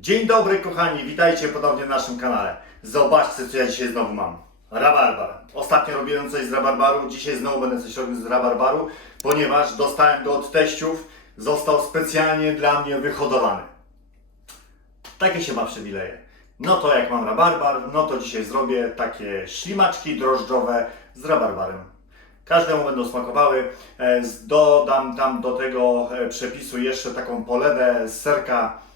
Dzień dobry kochani, witajcie ponownie na naszym kanale. Zobaczcie co ja dzisiaj znowu mam. Rabarbar. Ostatnio robiłem coś z rabarbaru, dzisiaj znowu będę coś robił z rabarbaru, ponieważ dostałem go od teściów, został specjalnie dla mnie wyhodowany. Takie się ma przywileje. No to jak mam rabarbar, no to dzisiaj zrobię takie ślimaczki drożdżowe z rabarbarem. Każdemu będą smakowały. E, Dodam tam do tego e, przepisu jeszcze taką polewę z serka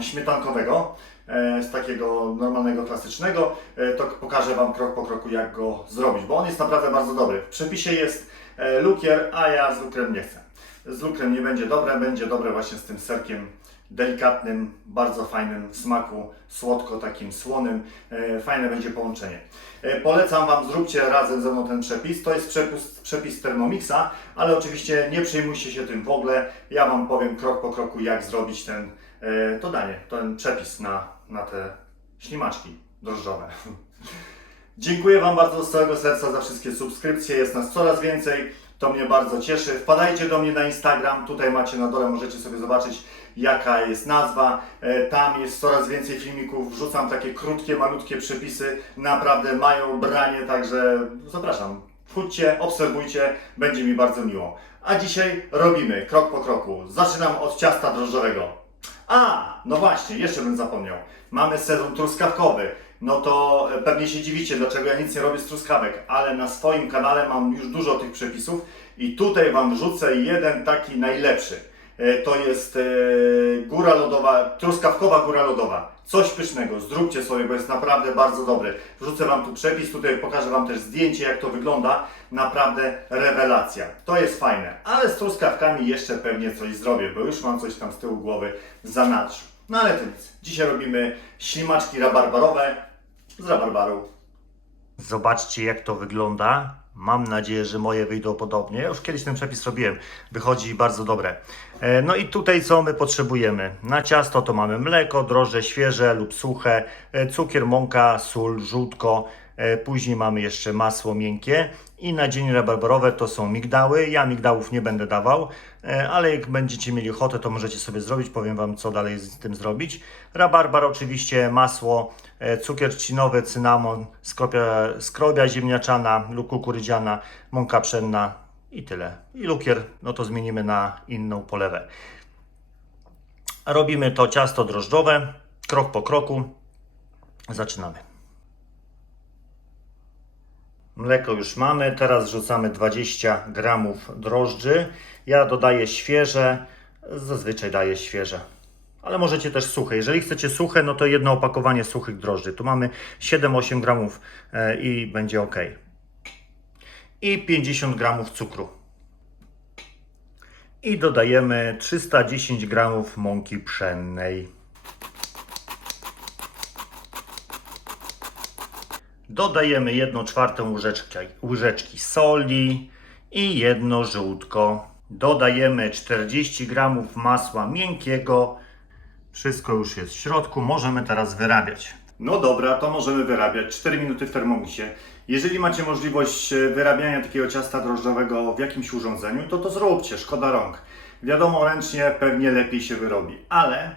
śmietankowego, e, z takiego normalnego, klasycznego. E, To pokażę Wam krok po kroku, jak go zrobić, bo on jest naprawdę bardzo dobry. W przepisie jest e, lukier, a ja z lukrem nie chcę. Z lukrem nie będzie dobre, będzie dobre właśnie z tym serkiem delikatnym, bardzo fajnym smaku, słodko takim słonym. E, Fajne będzie połączenie. E, Polecam Wam, zróbcie razem ze mną ten przepis. To jest przepis, przepis Thermomixa, ale oczywiście nie przejmujcie się tym w ogóle. Ja Wam powiem krok po kroku, jak zrobić ten, e, to danie, ten przepis na, na te ślimaczki drożdżowe. Dziękuję Wam bardzo z całego serca za wszystkie subskrypcje. Jest nas coraz więcej. To mnie bardzo cieszy. Wpadajcie do mnie na Instagram. Tutaj macie na dole, możecie sobie zobaczyć, jaka jest nazwa. E, Tam jest coraz więcej filmików. Wrzucam takie krótkie, malutkie przepisy. Naprawdę mają branie, także zapraszam. Wchódźcie, obserwujcie, będzie mi bardzo miło. A dzisiaj robimy krok po kroku. Zaczynam od ciasta drożdżowego. A, no właśnie, jeszcze bym zapomniał. Mamy sezon truskawkowy. No to e, pewnie się dziwicie, dlaczego ja nic nie robię z truskawek, ale na swoim kanale mam już dużo tych przepisów i tutaj Wam wrzucę jeden taki najlepszy. E, To jest e, góra lodowa, truskawkowa góra lodowa. Coś pysznego, zróbcie sobie, bo jest naprawdę bardzo dobry. Wrzucę Wam tu przepis, tutaj pokażę Wam też zdjęcie, jak to wygląda. Naprawdę rewelacja. To jest fajne. Ale z truskawkami jeszcze pewnie coś zrobię, bo już mam coś tam z tyłu głowy w zanadrzu. No ale to nic. Dzisiaj robimy ślimaczki rabarbarowe z rabarbaru. Zobaczcie jak to wygląda. Mam nadzieję, że moje wyjdą podobnie. Ja już kiedyś ten przepis robiłem. Wychodzi bardzo dobre. E, No i tutaj co my potrzebujemy? Na ciasto to mamy mleko, drożdże świeże lub suche, e, cukier, mąka, sól, żółtko. E, Później mamy jeszcze masło miękkie i nadzienie rabarbarowe to są migdały. Ja migdałów nie będę dawał, e, ale jak będziecie mieli ochotę, to możecie sobie zrobić. Powiem Wam, co dalej z tym zrobić. Rabarbar oczywiście, masło, e, cukier trzcinowy, cynamon, skrobia, skrobia ziemniaczana lub kukurydziana, mąka pszenna i tyle. I lukier, no to zmienimy na inną polewę. Robimy to ciasto drożdżowe, krok po kroku. Zaczynamy. Mleko już mamy, teraz wrzucamy 20 gramów drożdży. Ja dodaję świeże, zazwyczaj daję świeże. Ale możecie też suche. Jeżeli chcecie suche, no to jedno opakowanie suchych drożdży. Tu mamy 7-8 gramów e, i będzie ok. I 50 gramów cukru. I dodajemy 310 gramów mąki pszennej. Dodajemy 1 czwartą łyżeczki, soli i jedno żółtko. Dodajemy 40 gramów masła miękkiego. Wszystko już jest w środku, możemy teraz wyrabiać. No dobra, to możemy wyrabiać. 4 minuty w termomisie. Jeżeli macie możliwość e, wyrabiania takiego ciasta drożdżowego w jakimś urządzeniu, to to zróbcie, szkoda rąk. Wiadomo, ręcznie pewnie lepiej się wyrobi, ale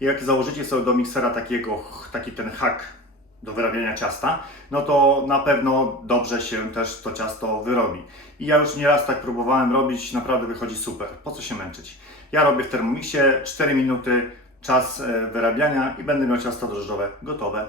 jak założycie sobie do miksera takiego, taki ten hak do wyrabiania ciasta, no to na pewno dobrze się też to ciasto wyrobi. I ja już nieraz tak próbowałem robić, naprawdę wychodzi super. Po co się męczyć? Ja robię w Thermomixie 4 minuty czas e, wyrabiania i będę miał ciasto drożdżowe gotowe.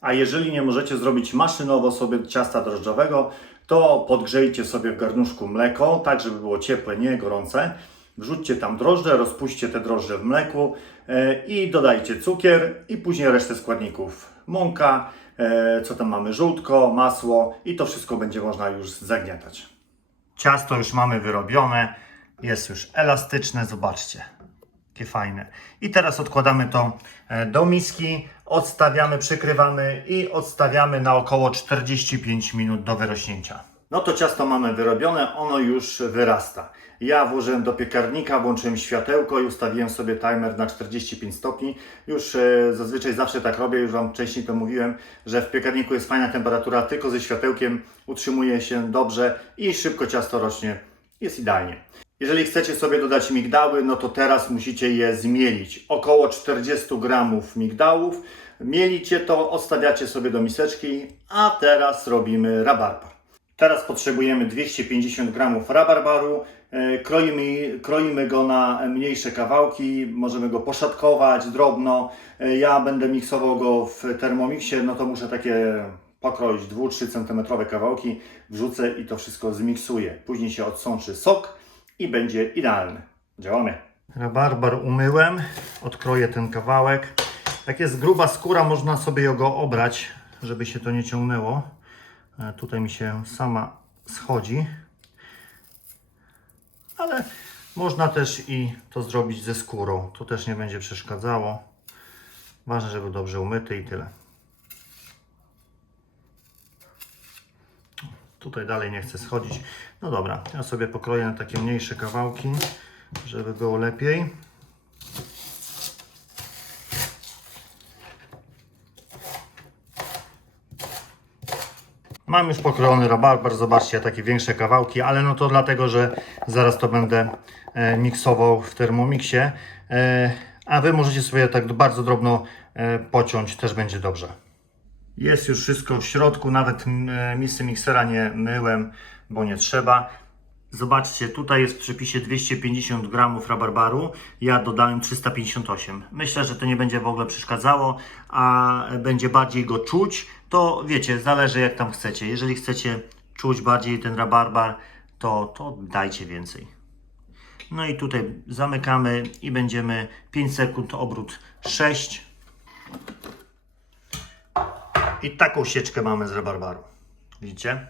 A jeżeli nie możecie zrobić maszynowo sobie ciasta drożdżowego, to podgrzejcie sobie w garnuszku mleko, tak żeby było ciepłe, nie gorące. Wrzućcie tam drożdże, rozpuśćcie te drożdże w mleku e, i dodajcie cukier i później resztę składników. Mąka, e, co tam mamy, żółtko, masło i to wszystko będzie można już zagniatać. Ciasto już mamy wyrobione, jest już elastyczne, zobaczcie. Jakie fajne. I teraz odkładamy to e, do miski, odstawiamy, przykrywamy i odstawiamy na około 45 minut do wyrośnięcia. No to ciasto mamy wyrobione, ono już wyrasta. Ja włożyłem do piekarnika, włączyłem światełko i ustawiłem sobie timer na 45 stopni. Już e, zazwyczaj zawsze tak robię, już Wam wcześniej to mówiłem, że w piekarniku jest fajna temperatura, tylko ze światełkiem utrzymuje się dobrze i szybko ciasto rośnie. Jest idealnie. Jeżeli chcecie sobie dodać migdały, no to teraz musicie je zmielić. Około 40 gramów migdałów. Mielicie to, odstawiacie sobie do miseczki, a teraz robimy rabarbar. Teraz potrzebujemy 250 gramów rabarbaru. E, Kroimy, kroimy go na mniejsze kawałki, możemy go poszatkować drobno. E, Ja będę miksował go w Thermomixie, no to muszę takie pokroić 2-3 cm kawałki, wrzucę i to wszystko zmiksuję. Później się odsączy sok i będzie idealny. Działamy. Rabarbar umyłem, odkroję ten kawałek. Jak jest gruba skóra, można sobie go obrać, żeby się to nie ciągnęło. E, Tutaj mi się sama schodzi. Ale można też i to zrobić ze skórą. To też nie będzie przeszkadzało. Ważne, żeby dobrze umyty i tyle. Tutaj dalej nie chcę schodzić. No dobra, ja sobie pokroję na takie mniejsze kawałki, żeby było lepiej. Mam już pokrojony rabarbar, zobaczcie, takie większe kawałki, ale no to dlatego, że zaraz to będę e, miksował w Thermomixie, e, a Wy możecie sobie tak bardzo drobno e, pociąć, też będzie dobrze. Jest już wszystko w środku, nawet misy miksera nie myłem, bo nie trzeba. Zobaczcie, tutaj jest w przepisie 250 gramów rabarbaru, ja dodałem 358. Myślę, że to nie będzie w ogóle przeszkadzało, a będzie bardziej go czuć. To wiecie, zależy jak tam chcecie. Jeżeli chcecie czuć bardziej ten rabarbar, to, to dajcie więcej. No i tutaj zamykamy i będziemy 5 sekund, obrót 6. I taką sieczkę mamy z rabarbaru. Widzicie?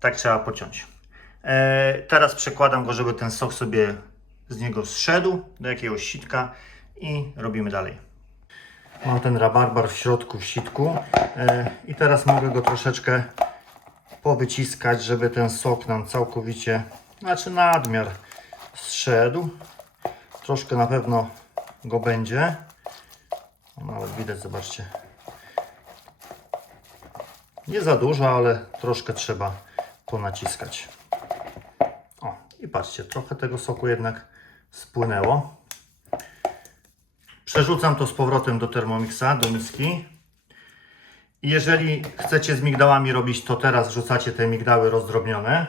Tak trzeba pociąć. E, teraz przekładam go, żeby ten sok sobie z niego zszedł do jakiegoś sitka i robimy dalej. Mam ten rabarbar w środku w sitku e, i teraz mogę go troszeczkę powyciskać, żeby ten sok nam całkowicie, znaczy nadmiar zszedł. Troszkę na pewno go będzie. Nawet widać, zobaczcie. Nie za dużo, ale troszkę trzeba ponaciskać. Patrzcie, trochę tego soku jednak spłynęło. Przerzucam to z powrotem do Thermomixa, do miski. I jeżeli chcecie z migdałami robić, to teraz wrzucacie te migdały rozdrobnione.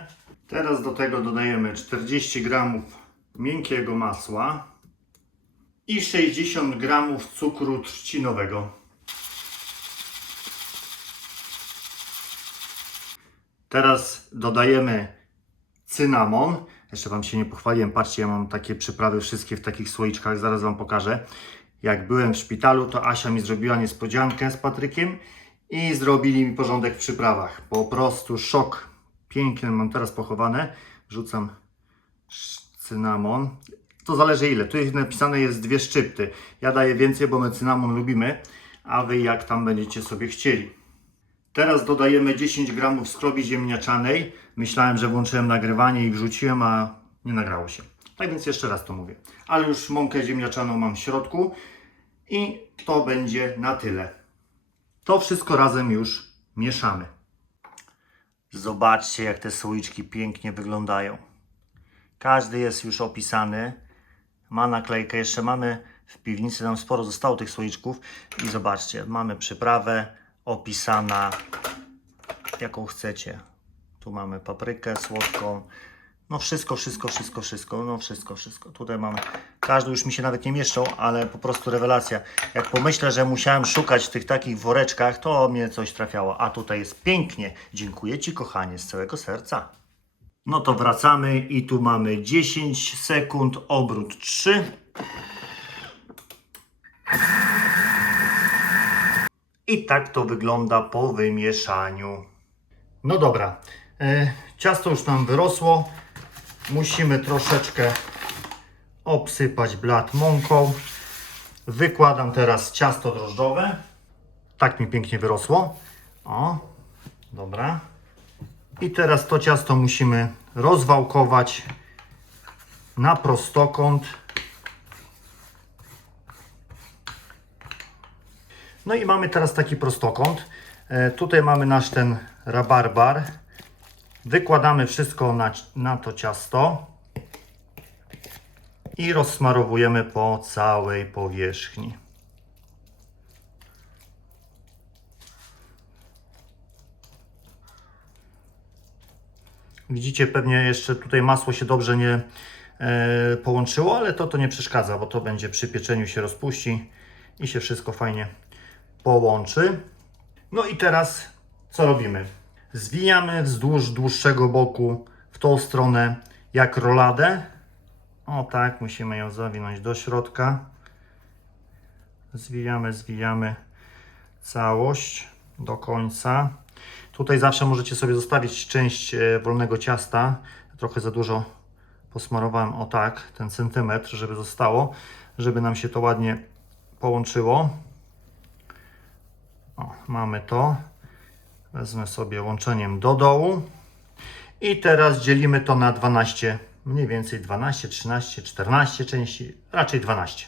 Teraz do tego dodajemy 40 gramów miękkiego masła i 60 gramów cukru trzcinowego. Teraz dodajemy cynamon. Jeszcze Wam się nie pochwaliłem. Patrzcie, ja mam takie przyprawy wszystkie w takich słoiczkach. Zaraz Wam pokażę. Jak byłem w szpitalu, to Asia mi zrobiła niespodziankę z Patrykiem i zrobili mi porządek w przyprawach. Po prostu szok. Pięknie mam teraz pochowane. Rzucam cynamon. To zależy ile. Tu jest napisane jest dwie szczypty. Ja daję więcej, bo my cynamon lubimy, a Wy jak tam będziecie sobie chcieli. Teraz dodajemy 10 gramów skrobi ziemniaczanej. Myślałem, że włączyłem nagrywanie i wrzuciłem, a nie nagrało się. Tak więc jeszcze raz to mówię. Ale już mąkę ziemniaczaną mam w środku i to będzie na tyle. To wszystko razem już mieszamy. Zobaczcie, jak te słoiczki pięknie wyglądają. Każdy jest już opisany. Ma naklejkę. Jeszcze mamy w piwnicy, nam sporo zostało tych słoiczków. I zobaczcie, mamy przyprawę opisana jaką chcecie. Tu mamy paprykę słodką. No wszystko, wszystko, wszystko, wszystko. No wszystko, wszystko. Tutaj mamy. Każdy już mi się nawet nie mieszczą, ale po prostu rewelacja. Jak pomyślę, że musiałem szukać w tych takich woreczkach, to mnie coś trafiało. A tutaj jest pięknie. Dziękuję Ci, kochanie, z całego serca. No to wracamy i tu mamy 10 sekund, obrót 3. I tak to wygląda po wymieszaniu. No dobra, e, ciasto już nam wyrosło. Musimy troszeczkę obsypać blat mąką. Wykładam teraz ciasto drożdżowe. Tak mi pięknie wyrosło. O, dobra. I teraz to ciasto musimy rozwałkować na prostokąt. No i mamy teraz taki prostokąt. E, tutaj mamy nasz ten rabarbar. Wykładamy wszystko na, na to ciasto. i rozsmarowujemy po całej powierzchni. Widzicie, pewnie jeszcze tutaj masło się dobrze nie e, połączyło, ale to to nie przeszkadza, bo to będzie przy pieczeniu się rozpuści i się wszystko fajnie połączy. No i teraz co robimy? Zwijamy wzdłuż dłuższego boku w tą stronę jak roladę. O tak, musimy ją zawinąć do środka. Zwijamy, zwijamy całość do końca. Tutaj zawsze możecie sobie zostawić część e, wolnego ciasta. Trochę za dużo posmarowałem o tak, ten centymetr, żeby zostało, żeby nam się to ładnie połączyło. O, mamy to. Wezmę sobie łączeniem do dołu. I teraz dzielimy to na 12, mniej więcej 12, 13, 14 części, raczej 12.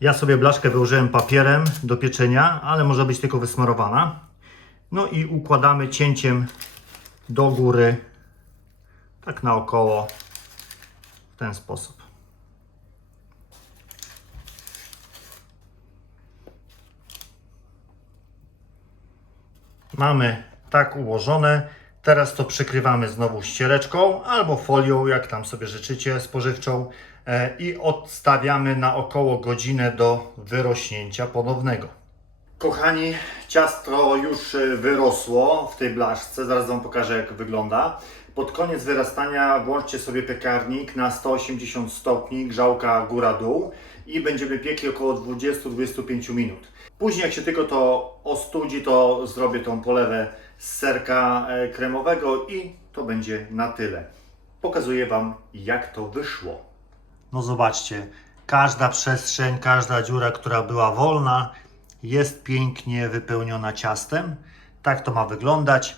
Ja sobie blaszkę wyłożyłem papierem do pieczenia, ale może być tylko wysmarowana. No i układamy cięciem do góry, tak naokoło, w ten sposób. Mamy tak ułożone. Teraz to przykrywamy znowu ściereczką albo folią, jak tam sobie życzycie, spożywczą e, i odstawiamy na około godzinę do wyrośnięcia ponownego. Kochani, ciasto już e, wyrosło w tej blaszce. Zaraz Wam pokażę, jak wygląda. Pod koniec wyrastania włączcie sobie piekarnik na 180 stopni, grzałka góra-dół i będziemy piekli około 20-25 minut. Później, jak się tylko to ostudzi, to zrobię tą polewę z serka e, kremowego i to będzie na tyle. Pokazuję Wam, jak to wyszło. No zobaczcie, każda przestrzeń, każda dziura, która była wolna, jest pięknie wypełniona ciastem. Tak to ma wyglądać.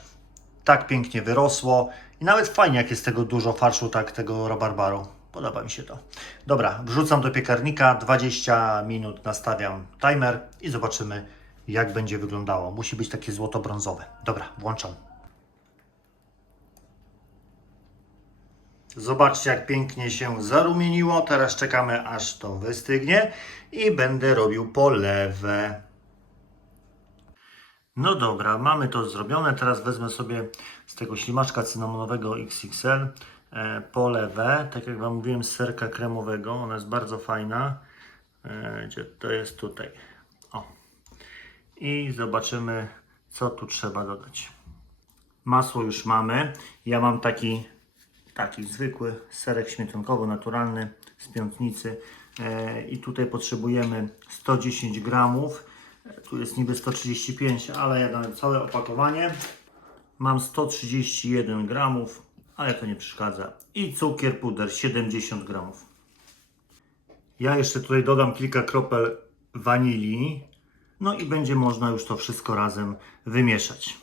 Tak pięknie wyrosło. I nawet fajnie, jak jest tego dużo farszu, tak tego rabarbaru. Podoba mi się to. Dobra, wrzucam do piekarnika, 20 minut nastawiam timer i zobaczymy, jak będzie wyglądało. Musi być takie złoto-brązowe. Dobra, włączam. Zobaczcie, jak pięknie się zarumieniło. Teraz czekamy, aż to wystygnie i będę robił polewę. No dobra, mamy to zrobione. Teraz wezmę sobie z tego ślimaczka cynamonowego XXL polewę. Tak jak Wam mówiłem, serka kremowego. Ona jest bardzo fajna. E, Gdzie to jest tutaj? O. I zobaczymy, co tu trzeba dodać. Masło już mamy. Ja mam taki, taki zwykły serek śmietankowo-naturalny z piątnicy. E, I tutaj potrzebujemy 110 gramów. E, Tu jest niby 135, ale ja dam całe opakowanie. Mam 131 gramów, ale to nie przeszkadza. I cukier puder 70 gramów. Ja jeszcze tutaj dodam kilka kropel wanilii. No i będzie można już to wszystko razem wymieszać.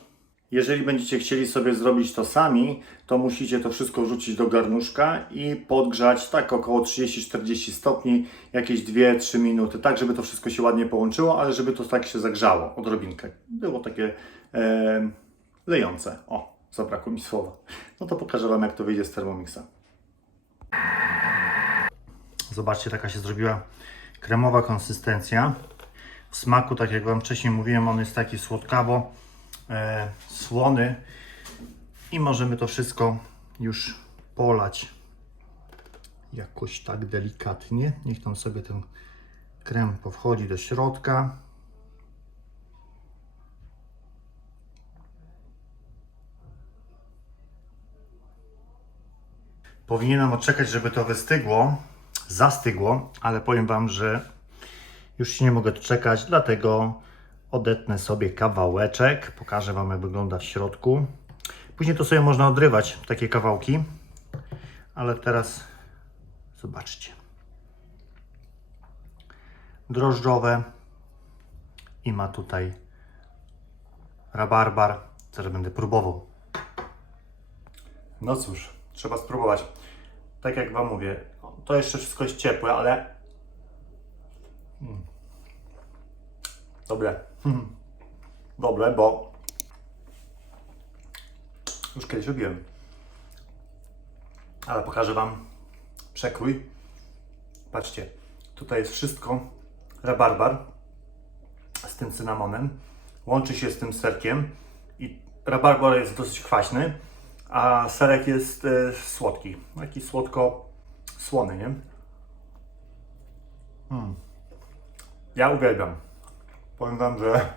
Jeżeli będziecie chcieli sobie zrobić to sami, to musicie to wszystko wrzucić do garnuszka i podgrzać tak około 30-40 stopni, jakieś 2-3 minuty, tak żeby to wszystko się ładnie połączyło, ale żeby to tak się zagrzało odrobinkę. Było takie e, lejące. O, zabrakło mi słowa. No to pokażę Wam jak to wyjdzie z Thermomixa. Zobaczcie, taka się zrobiła kremowa konsystencja. W smaku, tak jak Wam wcześniej mówiłem, on jest taki słodkawo e, słony i możemy to wszystko już polać jakoś tak delikatnie. Niech tam sobie ten krem powchodzi do środka. Powinienem odczekać, żeby to wystygło, zastygło, ale powiem Wam, że już się nie mogę doczekać, dlatego odetnę sobie kawałeczek. Pokażę Wam, jak wygląda w środku. Później to sobie można odrywać, takie kawałki, ale teraz zobaczcie. Drożdżowe i ma tutaj rabarbar. Teraz będę próbował. No cóż, trzeba spróbować. Tak jak Wam mówię, to jeszcze wszystko jest ciepłe, ale Dobre. Hmm. Dobre, bo już kiedyś robiłem. ale pokażę Wam przekrój. Patrzcie, tutaj jest wszystko rabarbar z tym cynamonem. Łączy się z tym serkiem i rabarbar jest dosyć kwaśny, a serek jest e, słodki. Taki słodko-słony, nie? Mm. Ja uwielbiam. Powiem Wam, że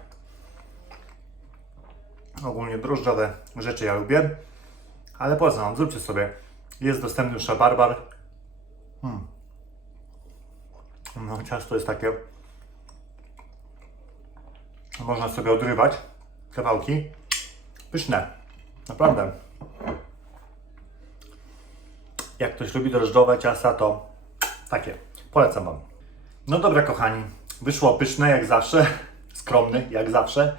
ogólnie drożdżowe rzeczy ja lubię, ale polecam Wam, zróbcie sobie. Jest dostępny już rabarbar. Hmm. No, ciasto jest takie. Można sobie odrywać kawałki. Pyszne. Naprawdę. Jak ktoś lubi drożdżowe ciasta, to takie. Polecam Wam. No dobra, kochani. Wyszło pyszne jak zawsze. Skromny jak zawsze.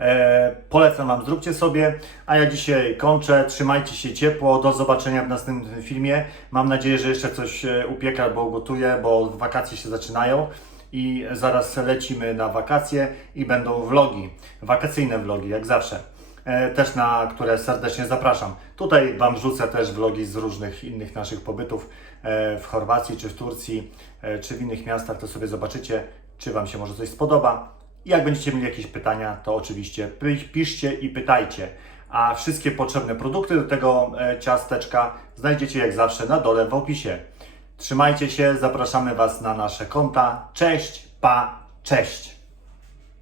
E, polecam Wam, zróbcie sobie. A ja dzisiaj kończę. Trzymajcie się ciepło. Do zobaczenia w następnym filmie. Mam nadzieję, że jeszcze coś e, upiekę albo gotuję, bo wakacje się zaczynają. I zaraz lecimy na wakacje i będą vlogi. Wakacyjne vlogi, jak zawsze. E, też na które serdecznie zapraszam. Tutaj Wam wrzucę też vlogi z różnych innych naszych pobytów e, w Chorwacji, czy w Turcji, e, czy w innych miastach, to sobie zobaczycie, czy Wam się może coś spodoba. Jak będziecie mieli jakieś pytania, to oczywiście pi- piszcie i pytajcie. A wszystkie potrzebne produkty do tego ciasteczka znajdziecie jak zawsze na dole w opisie. Trzymajcie się, zapraszamy Was na nasze konta. Cześć, pa, cześć!